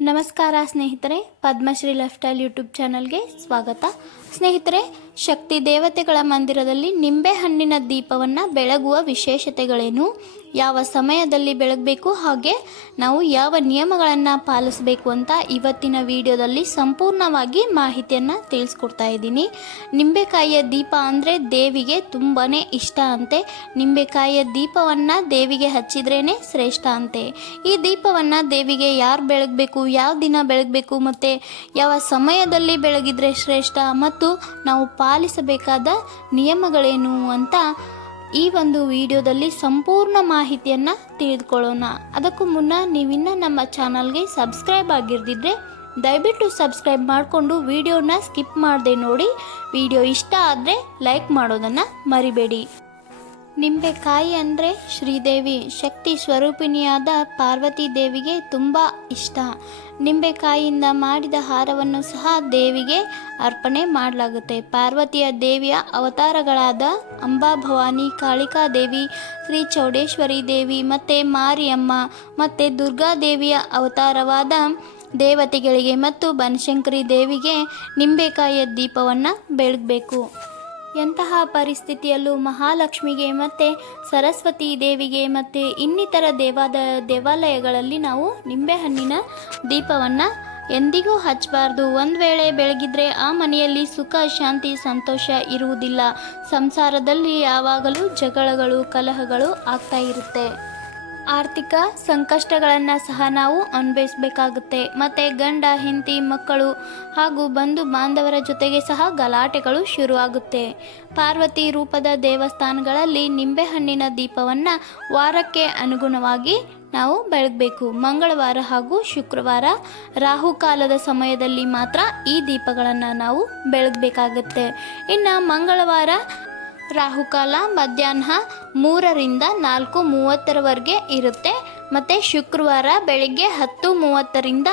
ನಮಸ್ಕಾರ ಸ್ನೇಹಿತರೆ Padmashri life style YouTube ಚಾನಲ್ಗೆ ಸ್ವಾಗತ. ಸ್ನೇಹಿತರೆ, ಶಕ್ತಿ ದೇವತೆಗಳ ಮಂದಿರದಲ್ಲಿ ನಿಂಬೆ ಹಣ್ಣಿನ ದೀಪವನ್ನು ಬೆಳಗುವ ವಿಶೇಷತೆಗಳೇನು? ಯಾವ ಸಮಯದಲ್ಲಿ ಬೆಳಗಬೇಕು ಹಾಗೆ ನಾವು ಯಾವ ನಿಯಮಗಳನ್ನು ಪಾಲಿಸಬೇಕು ಅಂತ ಇವತ್ತಿನ ವಿಡಿಯೋದಲ್ಲಿ ಸಂಪೂರ್ಣವಾಗಿ ಮಾಹಿತಿಯನ್ನು ತಿಳಿಸ್ಕೊಡ್ತಾ ಇದ್ದೀನಿ. ನಿಂಬೆಕಾಯಿಯ ದೀಪ ಅಂದರೆ ದೇವಿಗೆ ತುಂಬಾ ಇಷ್ಟ ಅಂತೆ. ನಿಂಬೆಕಾಯಿಯ ದೀಪವನ್ನು ದೇವಿಗೆ ಹಚ್ಚಿದ್ರೇ ಶ್ರೇಷ್ಠ ಅಂತೆ. ಈ ದೀಪವನ್ನು ದೇವಿಗೆ ಯಾರು ಬೆಳಗಬೇಕು, ಯಾವ ದಿನ ಬೆಳಗಬೇಕು ಮತ್ತು ಯಾವ ಸಮಯದಲ್ಲಿ ಬೆಳಗಿದ್ರೆ ಶ್ರೇಷ್ಠ? ಮತ್ತು ನಾವು ಪಾಲಿಸಬೇಕಾದ ನಿಯಮಗಳೇನು ಅಂತ ಈ ಒಂದು ವಿಡಿಯೋದಲ್ಲಿ ಸಂಪೂರ್ಣ ಮಾಹಿತಿಯನ್ನು ತಿಳಿದುಕೊಳ್ಳೋಣ. ಅದಕ್ಕೂ ಮುನ್ನ ನೀವಿನ್ನ ನಮ್ಮ ಚಾನಲ್ಗೆ ಸಬ್ಸ್ಕ್ರೈಬ್ ಆಗಿರ್ದಿದ್ರೆ ದಯವಿಟ್ಟು ಸಬ್ಸ್ಕ್ರೈಬ್ ಮಾಡಿಕೊಂಡು ವಿಡಿಯೋನ ಸ್ಕಿಪ್ ಮಾಡದೆ ನೋಡಿ. ವಿಡಿಯೋ ಇಷ್ಟ ಆದರೆ ಲೈಕ್ ಮಾಡೋದನ್ನು ಮರಿಬೇಡಿ. ನಿಂಬೆಕಾಯಿ ಅಂದರೆ ಶ್ರೀದೇವಿ, ಶಕ್ತಿ ಸ್ವರೂಪಿಣಿಯಾದ ಪಾರ್ವತಿ ದೇವಿಗೆ ತುಂಬ ಇಷ್ಟ. ನಿಂಬೆಕಾಯಿಯಿಂದ ಮಾಡಿದ ಹಾರವನ್ನು ಸಹ ದೇವಿಗೆ ಅರ್ಪಣೆ ಮಾಡಲಾಗುತ್ತೆ. ಪಾರ್ವತಿಯ ದೇವಿಯ ಅವತಾರಗಳಾದ ಅಂಬಾ ಭವಾನಿ, ಕಾಳಿಕಾ ದೇವಿ, ಶ್ರೀ ಚೌಡೇಶ್ವರಿ ದೇವಿ ಮತ್ತು ಮಾರಿಯಮ್ಮ ಮತ್ತು ದುರ್ಗಾದೇವಿಯ ಅವತಾರವಾದ ದೇವತೆಗಳಿಗೆ ಮತ್ತು ಬನಶಂಕರಿ ದೇವಿಗೆ ನಿಂಬೆಕಾಯಿಯ ದೀಪವನ್ನು ಬೆಳಗಬೇಕು. ಎಂತಹ ಪರಿಸ್ಥಿತಿಯಲ್ಲೂ ಮಹಾಲಕ್ಷ್ಮಿಗೆ ಮತ್ತು ಸರಸ್ವತಿ ದೇವಿಗೆ ಮತ್ತು ಇನ್ನಿತರ ದೇವಾದ ದೇವಾಲಯಗಳಲ್ಲಿ ನಾವು ನಿಂಬೆಹಣ್ಣಿನ ದೀಪವನ್ನು ಎಂದಿಗೂ ಹಚ್ಚಬಾರ್ದು. ಒಂದು ವೇಳೆ ಬೆಳಗಿದ್ರೆ ಆ ಮನೆಯಲ್ಲಿ ಸುಖ, ಶಾಂತಿ, ಸಂತೋಷ ಇರುವುದಿಲ್ಲ. ಸಂಸಾರದಲ್ಲಿ ಯಾವಾಗಲೂ ಜಗಳಗಳು, ಕಲಹಗಳು ಆಗ್ತಾ ಇರುತ್ತೆ. ಆರ್ಥಿಕ ಸಂಕಷ್ಟಗಳನ್ನು ಸಹ ನಾವು ಅನುಭವಿಸಬೇಕಾಗುತ್ತೆ ಮತ್ತು ಗಂಡ, ಹೆಂಡತಿ, ಮಕ್ಕಳು ಹಾಗೂ ಬಂಧು ಬಾಂಧವರ ಜೊತೆಗೆ ಸಹ ಗಲಾಟೆಗಳು ಶುರುವಾಗುತ್ತೆ. ಪಾರ್ವತಿ ರೂಪದ ದೇವಸ್ಥಾನಗಳಲ್ಲಿ ನಿಂಬೆಹಣ್ಣಿನ ದೀಪವನ್ನು ವಾರಕ್ಕೆ ಅನುಗುಣವಾಗಿ ನಾವು ಬೆಳಗಬೇಕು. ಮಂಗಳವಾರ ಹಾಗೂ ಶುಕ್ರವಾರ ರಾಹುಕಾಲದ ಸಮಯದಲ್ಲಿ ಮಾತ್ರ ಈ ದೀಪಗಳನ್ನು ನಾವು ಬೆಳಗಬೇಕಾಗುತ್ತೆ. ಇನ್ನು ಮಂಗಳವಾರ ರಾಹುಕಾಲ ಮಧ್ಯಾಹ್ನ ಮೂರರಿಂದ ನಾಲ್ಕು ಮೂವತ್ತರವರೆಗೆ ಇರುತ್ತೆ. ಮತ್ತು ಶುಕ್ರವಾರ ಬೆಳಗ್ಗೆ ಹತ್ತು ಮೂವತ್ತರಿಂದ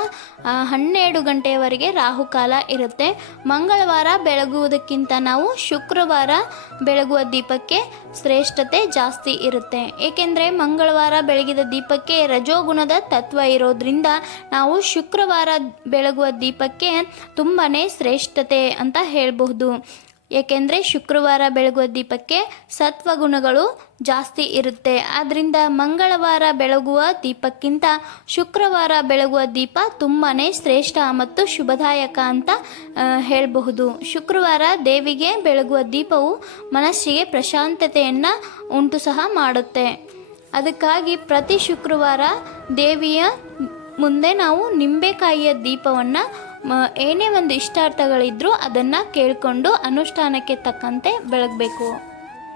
ಹನ್ನೆರಡು ಗಂಟೆಯವರೆಗೆ ರಾಹುಕಾಲ ಇರುತ್ತೆ. ಮಂಗಳವಾರ ಬೆಳಗುವುದಕ್ಕಿಂತ ನಾವು ಶುಕ್ರವಾರ ಬೆಳಗುವ ದೀಪಕ್ಕೆ ಶ್ರೇಷ್ಠತೆ ಜಾಸ್ತಿ ಇರುತ್ತೆ. ಏಕೆಂದರೆ ಮಂಗಳವಾರ ಬೆಳಗಿದ ದೀಪಕ್ಕೆ ರಜೋಗುಣದ ತತ್ವ ಇರೋದ್ರಿಂದ ನಾವು ಶುಕ್ರವಾರ ಬೆಳಗುವ ದೀಪಕ್ಕೆ ತುಂಬಾ ಶ್ರೇಷ್ಠತೆ ಅಂತ ಹೇಳಬಹುದು. ಏಕೆಂದರೆ ಶುಕ್ರವಾರ ಬೆಳಗುವ ದೀಪಕ್ಕೆ ಸತ್ವಗುಣಗಳು ಜಾಸ್ತಿ ಇರುತ್ತೆ. ಆದ್ದರಿಂದ ಮಂಗಳವಾರ ಬೆಳಗುವ ದೀಪಕ್ಕಿಂತ ಶುಕ್ರವಾರ ಬೆಳಗುವ ದೀಪ ತುಂಬಾ ಶ್ರೇಷ್ಠ ಮತ್ತು ಶುಭದಾಯಕ ಅಂತ ಹೇಳಬಹುದು. ಶುಕ್ರವಾರ ದೇವಿಗೆ ಬೆಳಗುವ ದೀಪವು ಮನಸ್ಸಿಗೆ ಪ್ರಶಾಂತತೆಯನ್ನು ಉಂಟು ಸಹ ಮಾಡುತ್ತೆ. ಅದಕ್ಕಾಗಿ ಪ್ರತಿ ಶುಕ್ರವಾರ ದೇವಿಯ ಮುಂದೆ ನಾವು ನಿಂಬೆಕಾಯಿಯ ದೀಪವನ್ನು ಏನೇ ಒಂದು ಇಷ್ಟಾರ್ಥಗಳಿದ್ರೂ ಅದನ್ನು ಕೇಳಿಕೊಂಡು ಅನುಷ್ಠಾನಕ್ಕೆ ತಕ್ಕಂತೆ ಬೆಳಗಬೇಕು.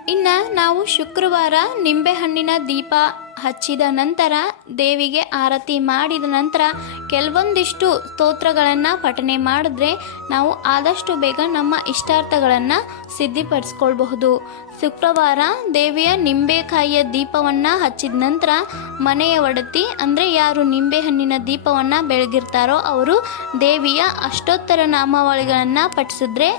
ಇನ್ನು ನಾವು ಶುಕ್ರವಾರ ನಿಂಬೆಹಣ್ಣಿನ ದೀಪ ಹಚ್ಚಿದ ನಂತರ ದೇವಿಗೆ ಆರತಿ ಮಾಡಿದ ನಂತರ ಕೆಲವೊಂದಿಷ್ಟು ಸ್ತೋತ್ರಗಳನ್ನು ಪಠನೆ ಮಾಡಿದ್ರೆ ನಾವು ಆದಷ್ಟು ಬೇಗ ನಮ್ಮ ಇಷ್ಟಾರ್ಥಗಳನ್ನು ಸಿದ್ಧಿಪಡಿಸ್ಕೊಳ್ಬಹುದು. ಶುಕ್ರವಾರ ದೇವಿಯ ನಿಂಬೆಕಾಯಿಯ ದೀಪವನ್ನು ಹಚ್ಚಿದ ನಂತರ ಮನೆಯ ಒಡತಿ, ಅಂದರೆ ಯಾರು ನಿಂಬೆಹಣ್ಣಿನ ದೀಪವನ್ನು ಬೆಳಗಿರ್ತಾರೋ ಅವರು ದೇವಿಯ ಅಷ್ಟೋತ್ತರ ನಾಮಾವಳಿಗಳನ್ನು ಪಠಿಸಿದ್ರೆ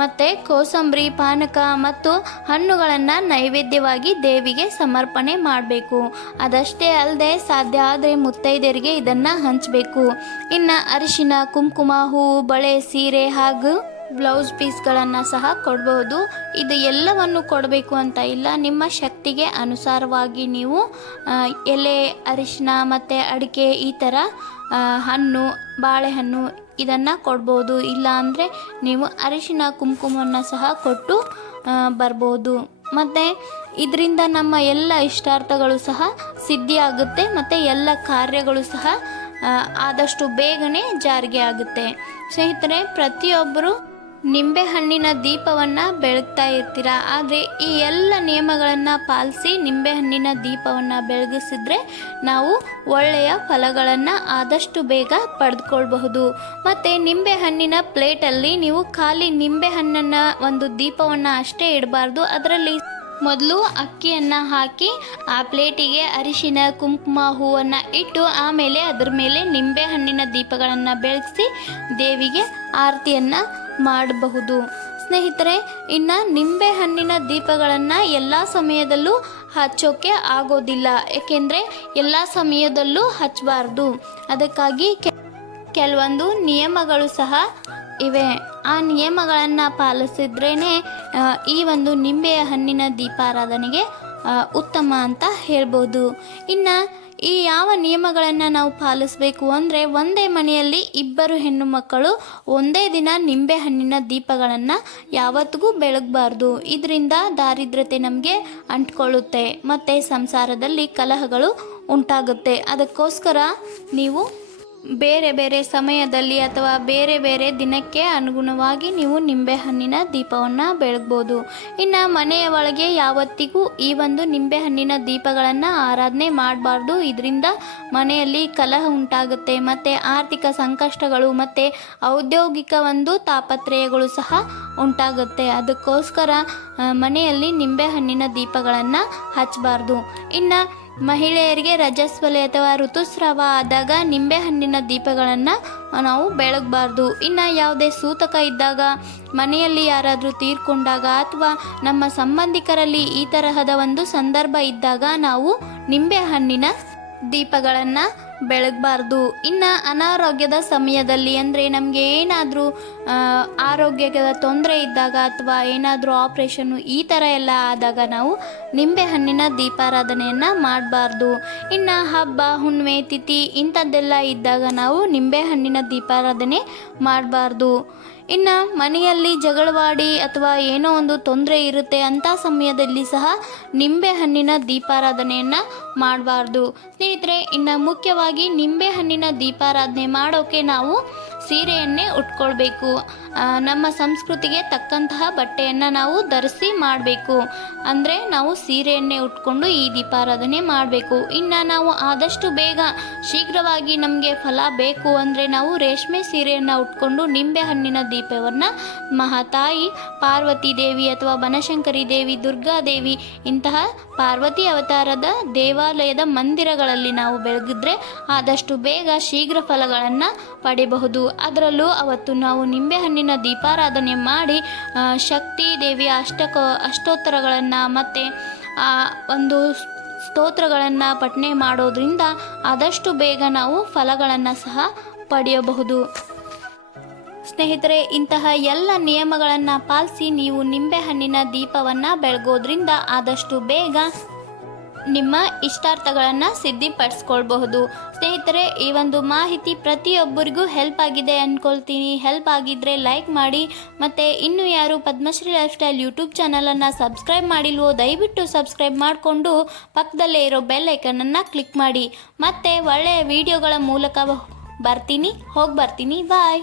ಮತ್ತು ಕೋಸಂಬರಿ, ಪಾನಕ ಮತ್ತು ಹಣ್ಣುಗಳನ್ನು ನೈವೇದ್ಯವಾಗಿ ದೇವಿಗೆ ಸಮರ್ಪಣೆ ಮಾಡಬೇಕು. ಅದಷ್ಟೇ ಅಲ್ಲದೆ ಸಾಧ್ಯ ಆದರೆ ಮುತ್ತೈದೆಯರಿಗೆ ಇದನ್ನು ಹಂಚಬೇಕು. ಇನ್ನು ಅರಿಶಿನ, ಕುಂಕುಮ, ಹೂವು, ಬಳೆ, ಸೀರೆ ಹಾಗೂ ಬ್ಲೌಸ್ ಪೀಸ್ಗಳನ್ನು ಸಹ ಕೊಡಬಹುದು ಇದು ಎಲ್ಲವನ್ನು ಕೊಡಬೇಕು ಅಂತ ಇಲ್ಲ. ನಿಮ್ಮ ಶಕ್ತಿಗೆ ಅನುಸಾರವಾಗಿ ನೀವು ಎಲೆ, ಅರಿಶಿನ ಮತ್ತು ಅಡಿಕೆ ಈ ಥರ ಹಣ್ಣು, ಬಾಳೆಹಣ್ಣು ಇದನ್ನು ಕೊಡ್ಬೋದು. ಇಲ್ಲ ಅಂದರೆ ನೀವು ಅರಿಶಿನ ಕುಂಕುಮವನ್ನು ಸಹ ಕೊಟ್ಟು ಬರ್ಬೋದು. ಮತ್ತು ಇದರಿಂದ ನಮ್ಮ ಎಲ್ಲ ಇಷ್ಟಾರ್ಥಗಳು ಸಹ ಸಿದ್ಧಿಯಾಗುತ್ತೆ. ಮತ್ತು ಎಲ್ಲ ಕಾರ್ಯಗಳು ಸಹ ಆದಷ್ಟು ಬೇಗನೆ ಜಾರಿಗೆ ಆಗುತ್ತೆ. ಸ್ನೇಹಿತರೆ, ಪ್ರತಿಯೊಬ್ಬರು ನಿಂಬೆಹಣ್ಣಿನ ದೀಪವನ್ನು ಬೆಳಗ್ತಾ ಇರ್ತೀರ? ಆದರೆ ಈ ಎಲ್ಲ ನಿಯಮಗಳನ್ನು ಪಾಲಿಸಿ ನಿಂಬೆಹಣ್ಣಿನ ದೀಪವನ್ನು ಬೆಳಗಿಸಿದ್ರೆ ನಾವು ಒಳ್ಳೆಯ ಫಲಗಳನ್ನು ಆದಷ್ಟು ಬೇಗ ಪಡೆದುಕೊಳ್ಬಹುದು. ಮತ್ತು ನಿಂಬೆಹಣ್ಣಿನ ಪ್ಲೇಟಲ್ಲಿ ನೀವು ಖಾಲಿ ನಿಂಬೆಹಣ್ಣನ್ನು ಒಂದು ದೀಪವನ್ನು ಅಷ್ಟೇ ಇಡಬಾರ್ದು. ಅದರಲ್ಲಿ ಮೊದಲು ಅಕ್ಕಿಯನ್ನು ಹಾಕಿ, ಆ ಪ್ಲೇಟಿಗೆ ಅರಿಶಿನ, ಕುಂಕುಮ ಹೂವನ್ನು ಇಟ್ಟು, ಆಮೇಲೆ ಅದರ ಮೇಲೆ ನಿಂಬೆಹಣ್ಣಿನ ದೀಪಗಳನ್ನು ಬೆಳಗಿಸಿ ದೇವಿಗೆ ಆರತಿಯನ್ನು ಮಾಡಬಹುದು. ಸ್ನೇಹಿತರೆ, ಇನ್ನು ನಿಂಬೆಹಣ್ಣಿನ ದೀಪಗಳನ್ನು ಎಲ್ಲ ಸಮಯದಲ್ಲೂ ಹಚ್ಚೋಕೆ ಆಗೋದಿಲ್ಲ. ಏಕೆಂದರೆ ಎಲ್ಲ ಸಮಯದಲ್ಲೂ ಹಚ್ಚಬಾರ್ದು ಅದಕ್ಕಾಗಿ ಕೆಲವೊಂದು ನಿಯಮಗಳು ಸಹ ಇವೆ. ಆ ನಿಯಮಗಳನ್ನು ಪಾಲಿಸಿದ್ರೇ ಈ ಒಂದು ನಿಂಬೆಯ ಹಣ್ಣಿನ ದೀಪಾರಾಧನೆಗೆ ಉತ್ತಮ ಅಂತ ಹೇಳ್ಬೋದು. ಇನ್ನು ಈ ಯಾವ ನಿಯಮಗಳನ್ನು ನಾವು ಪಾಲಿಸಬೇಕು ಅಂದರೆ ಒಂದೇ ಮನೆಯಲ್ಲಿ ಇಬ್ಬರು ಹೆಣ್ಣು ಮಕ್ಕಳು ಒಂದೇ ದಿನ ನಿಂಬೆ ಹಣ್ಣಿನ ದೀಪಗಳನ್ನು ಯಾವತ್ತಿಗೂ ಬೆಳಗಬಾರ್ದು. ಇದರಿಂದ ದಾರಿದ್ರ್ಯತೆ ನಮಗೆ ಅಂಟ್ಕೊಳ್ಳುತ್ತೆ. ಮತ್ತು ಸಂಸಾರದಲ್ಲಿ ಕಲಹಗಳು ಉಂಟಾಗುತ್ತೆ. ಅದಕ್ಕೋಸ್ಕರ ನೀವು ಬೇರೆ ಬೇರೆ ಸಮಯದಲ್ಲಿ ಅಥವಾ ಬೇರೆ ಬೇರೆ ದಿನಕ್ಕೆ ಅನುಗುಣವಾಗಿ ನೀವು ನಿಂಬೆಹಣ್ಣಿನ ದೀಪವನ್ನು ಬೆಳಗ್ಬೋದು. ಇನ್ನು ಮನೆಯ ಒಳಗೆ ಯಾವತ್ತಿಗೂ ಈ ಒಂದು ನಿಂಬೆಹಣ್ಣಿನ ದೀಪಗಳನ್ನು ಆರಾಧನೆ ಮಾಡಬಾರ್ದು. ಇದರಿಂದ ಮನೆಯಲ್ಲಿ ಕಲಹ ಉಂಟಾಗುತ್ತೆ. ಮತ್ತು ಆರ್ಥಿಕ ಸಂಕಷ್ಟಗಳು ಮತ್ತು ಔದ್ಯೋಗಿಕ ಒಂದು ತಾಪತ್ರಯಗಳು ಸಹ ಉಂಟಾಗುತ್ತೆ. ಅದಕ್ಕೋಸ್ಕರ ಮನೆಯಲ್ಲಿ ನಿಂಬೆಹಣ್ಣಿನ ದೀಪಗಳನ್ನು ಹಚ್ಚಬಾರ್ದು ಇನ್ನು ಮಹಿಳೆಯರಿಗೆ ರಜಸ್ವಲೆ ಅಥವಾ ಋತುಸ್ರಾವ ಆದಾಗ ನಿಂಬೆಹಣ್ಣಿನ ದೀಪಗಳನ್ನು ನಾವು ಬೆಳಗಬಾರ್ದು. ಇನ್ನು ಯಾವುದೇ ಸೂತಕ ಇದ್ದಾಗ, ಮನೆಯಲ್ಲಿ ಯಾರಾದರೂ ತೀರ್ಕೊಂಡಾಗ ಅಥವಾ ನಮ್ಮ ಸಂಬಂಧಿಕರಲ್ಲಿ ಈ ತರಹದ ಒಂದು ಸಂದರ್ಭ ಇದ್ದಾಗ ನಾವು ನಿಂಬೆಹಣ್ಣಿನ ದೀಪಗಳನ್ನು ಬೆಳಗಬಾರ್ದು. ಇನ್ನು ಅನಾರೋಗ್ಯದ ಸಮಯದಲ್ಲಿ ಅಂದರೆ ನಮಗೆ ಏನಾದರೂ ಆರೋಗ್ಯದ ತೊಂದರೆ ಇದ್ದಾಗ ಅಥವಾ ಏನಾದರೂ ಆಪ್ರೇಷನ್ನು ಈ ಥರ ಎಲ್ಲ ಆದಾಗ ನಾವು ನಿಂಬೆಹಣ್ಣಿನ ದೀಪಾರಾಧನೆಯನ್ನು ಮಾಡಬಾರ್ದು. ಇನ್ನು ಹಬ್ಬ, ಹುಣ್ಣಿಮೆ, ತಿಥಿ ಇಂಥದ್ದೆಲ್ಲ ಇದ್ದಾಗ ನಾವು ನಿಂಬೆಹಣ್ಣಿನ ದೀಪಾರಾಧನೆ ಮಾಡಬಾರ್ದು. ಇನ್ನು ಮನೆಯಲ್ಲಿ ಜಗಳವಾಡಿ ಅಥವಾ ಏನೋ ಒಂದು ತೊಂದರೆ ಇರುತ್ತೆ ಅಂಥ ಸಮಯದಲ್ಲಿ ಸಹ ನಿಂಬೆಹಣ್ಣಿನ ದೀಪಾರಾಧನೆಯನ್ನು ಮಾಡಬಾರ್ದು. ಸ್ನೇಹಿತರೆ, ಇನ್ನು ಮುಖ್ಯವಾಗಿ ನಿಂಬೆಹಣ್ಣಿನ ದೀಪಾರಾಧನೆ ಮಾಡೋಕ್ಕೆ ನಾವು ಸೀರೆಯನ್ನೇ ಉಟ್ಕೊಳ್ಬೇಕು. ನಮ್ಮ ಸಂಸ್ಕೃತಿಗೆ ತಕ್ಕಂತಹ ಬಟ್ಟೆಯನ್ನು ನಾವು ಧರಿಸಿ ಮಾಡಬೇಕು. ಅಂದರೆ ನಾವು ಸೀರೆಯನ್ನೇ ಉಟ್ಕೊಂಡು ಈ ದೀಪಾರಾಧನೆ ಮಾಡಬೇಕು. ಇನ್ನು ನಾವು ಆದಷ್ಟು ಬೇಗ ಶೀಘ್ರವಾಗಿ ನಮಗೆ ಫಲ ಬೇಕು ಅಂದರೆ ನಾವು ರೇಷ್ಮೆ ಸೀರೆಯನ್ನು ಉಟ್ಕೊಂಡು ನಿಂಬೆಹಣ್ಣಿನ ದೀಪವನ್ನು ಮಹಾತಾಯಿ ಪಾರ್ವತಿ ದೇವಿ ಅಥವಾ ಬನಶಂಕರಿ ದೇವಿ, ದುರ್ಗಾ ದೇವಿ ಇಂತಹ ಪಾರ್ವತಿ ಅವತಾರದ ದೇವಾಲಯದ ಮಂದಿರಗಳಲ್ಲಿ ನಾವು ಬೆಳಗಿದ್ರೆ ಆದಷ್ಟು ಬೇಗ ಶೀಘ್ರ ಫಲಗಳನ್ನು ಪಡೆಯಬಹುದು ಅದರಲ್ಲೂ ಅವತ್ತು ನಾವು ನಿಂಬೆಹಣ್ಣಿನ ದೀಪಾರಾಧನೆ ಮಾಡಿ ಶಕ್ತಿ ದೇವಿಯ ಅಷ್ಟಕ, ಅಷ್ಟೋತ್ತರಗಳನ್ನು ಮತ್ತು ಒಂದು ಸ್ತೋತ್ರಗಳನ್ನು ಪಠನೆ ಮಾಡೋದ್ರಿಂದ ಆದಷ್ಟು ಬೇಗ ನಾವು ಫಲಗಳನ್ನು ಸಹ ಪಡೆಯಬಹುದು. ಸ್ನೇಹಿತರೆ, ಇಂತಹ ಎಲ್ಲ ನಿಯಮಗಳನ್ನು ಪಾಲಿಸಿ ನೀವು ನಿಂಬೆಹಣ್ಣಿನ ದೀಪವನ್ನು ಬೆಳಗೋದ್ರಿಂದ ಆದಷ್ಟು ಬೇಗ ನಿಮ್ಮ ಇಷ್ಟಾರ್ಥಗಳನ್ನು ಸಿದ್ಧಿಪಡಿಸ್ಕೊಳ್ಬಹುದು. ಸ್ನೇಹಿತರೆ, ಈ ಒಂದು ಮಾಹಿತಿ ಪ್ರತಿಯೊಬ್ಬರಿಗೂ ಹೆಲ್ಪ್ ಆಗಿದೆ ಅಂದ್ಕೊಳ್ತೀನಿ ಹೆಲ್ಪ್ ಆಗಿದ್ದರೆ ಲೈಕ್ ಮಾಡಿ. ಮತ್ತು ಇನ್ನು ಯಾರು ಪದ್ಮಶ್ರೀ ಲೈಫ್ ಸ್ಟೈಲ್ ಯೂಟ್ಯೂಬ್ ಚಾನಲನ್ನು ಸಬ್ಸ್ಕ್ರೈಬ್ ಮಾಡಿಲ್ವೋ, ದಯವಿಟ್ಟು ಸಬ್ಸ್ಕ್ರೈಬ್ ಮಾಡಿಕೊಂಡು ಪಕ್ಕದಲ್ಲೇ ಇರೋ ಬೆಲ್ ಐಕನನ್ನು ಕ್ಲಿಕ್ ಮಾಡಿ. ಮತ್ತು ಒಳ್ಳೆಯ ವಿಡಿಯೋಗಳ ಮೂಲಕ ಬರ್ತೀನಿ. ಹೋಗಿ ಬರ್ತೀನಿ. ಬಾಯ್